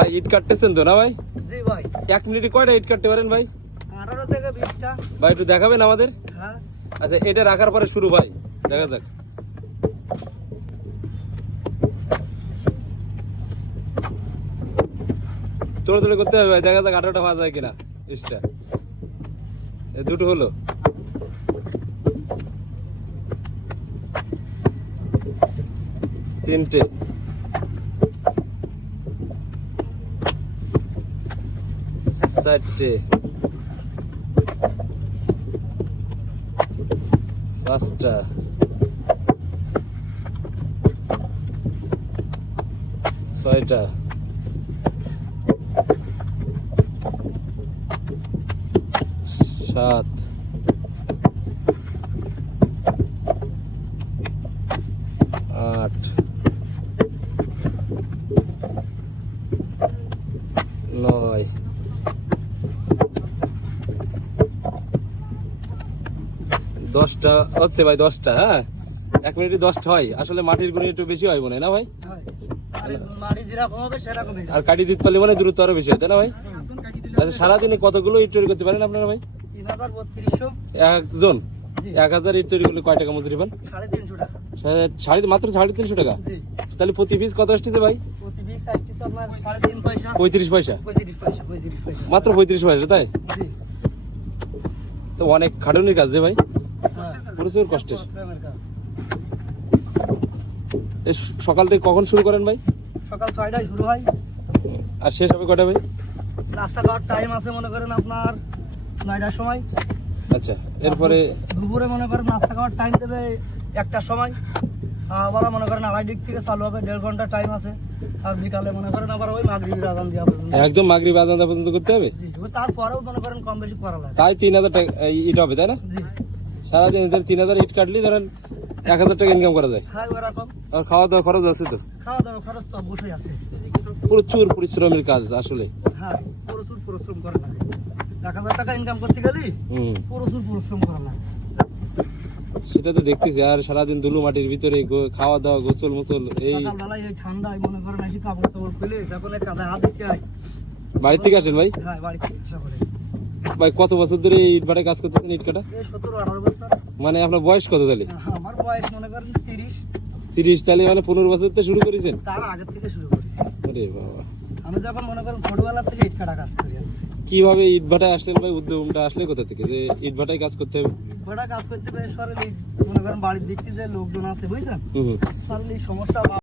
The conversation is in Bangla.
ভাই ইট কাটতেছেন তো না ভাই? জি ভাই। 1 মিনিটে কয়টা ইট কাটতে পারেন ভাই? 18 থেকে 20টা। ভাই একটু দেখাবেন আমাদের? হ্যাঁ। আচ্ছা এটা রাখার পরে শুরু ভাই, দেখা যাক। চড়ে চড়ে করতে হবে ভাই, দেখা যাক 18টা পাওয়া যায় কিনা। ইসটা এই দুটো হলো, তিনটে, চারটে, পাঁচটা, ছয়টা, সাত, আট, নয়, 10টা হচ্ছে ভাই। 10টা, হ্যাঁ 1 মিনিটে 10টা হয়। আসলে মাটির গুণে একটু বেশি হয় মনে হয় না ভাই? মাটি যেরকম হবে সেরকমই। আর কাটি দিতে পারলে মানে দ্রুত আরো বেশি হয়, তাই না ভাই? আচ্ছা সারাদিনে কতগুলো ইট তৈরি করতে পারেন আপনারা ভাই? 3300। একজন 1000 ইট তৈরি করলে কয় টাকা মজুরি পান? 350 টাকা। মাত্র 350 টাকা? জি। তাহলে প্রতি পিস কত আসতেছে ভাই? প্রতি পিস আসছে আপনার 3.5 পয়সা। 35 পয়সা? 35 পয়সা, 35 পয়সা। মাত্র 35 পয়সা, তাই? জি। তো অনেক খাটুনির কাজ যে ভাই, হ্যাঁ। প্রচুর কষ্টের। পরিশ্রমের কাজ। এই সকাল থেকে কখন শুরু করেন ভাই? সকাল 6টায় শুরু হয়। আর শেষ হবে কটা ভাই? রাস্তা ঘাট টাইম আছে মনে করেন আপনার 9টার সময়। আচ্ছা এরপরে দুপুরে মনে করেন নাস্তা খাওয়ার টাইম দেবে 1টার সময়। আবার মনে করেন 2.5 দিক থেকে চালু হবে, 1.5 ঘন্টা টাইম আছে। আর বিকালে মনে করেন আবার ওই মাগরিবের আজান দেওয়া পর্যন্ত। একদম মাগরিব আজান দেওয়া পর্যন্ত করতে হবে? জি। তারপরেও মনে করেন কম বেশি করা লাগে। তাই 3000 টাকা ইট হবে, তাই না? জি। সারাদিন 3000 ইট কাটলে ধরেন 1000 টাকা ইনকাম করা যায়। হ্যাঁ ওরকম। আর খাওয়া দাওয়া খরচ আছে তো? খাওয়া দাওয়া খরচ তো অবশ্যই আছে। প্রচুর পরিশ্রমের কাজ আসলে। হ্যাঁ প্রচুর পরিশ্রম করা লাগে। 1000 টাকা ইনকাম করতে গেলে প্রচুর পরিশ্রম করা লাগে। সেটা তো দেখতেছি। আর সারাদিন ধুলো মাটির ভিতরে খাওয়া দাওয়া, গোসল মোসল, এই সকালবেলায় এই ঠান্ডায় মনে করেন এসে কাপড় চাপড় খুলে যখন কাদা হাত দিতে হয়। বাড়ি থেকে আসেন ভাই? হ্যাঁ বাড়ি থেকে আসা করে। ভাই কত বছর ধরে ইট ভাটায় কাজ করতেছেন, ইট কাটা? এই 17-18 বছর। মানে আপনার বয়স কত তাহলে? আমার বয়স মনে করেন 30। 30, তাহলে মানে 15 বছর তো শুরু করেছেন? তার আগে থেকে শুরু করেছি। আরে বাবা, আমি যখন মনে করেন ছোটবেলা থেকে ইট কাটা কাজ করি। কিভাবে ইট ভাটায় আসলেন ভাই? উদ্যমটা আসলে কোথা থেকে যে ইট ভাটায় কাজ করতে হবে? ইট কাজ করতে পেরে সরকারি মনে করেন বাড়ির দিক থেকে যে লোকজন আছে বুঝছেন, সরকারি সমস্যা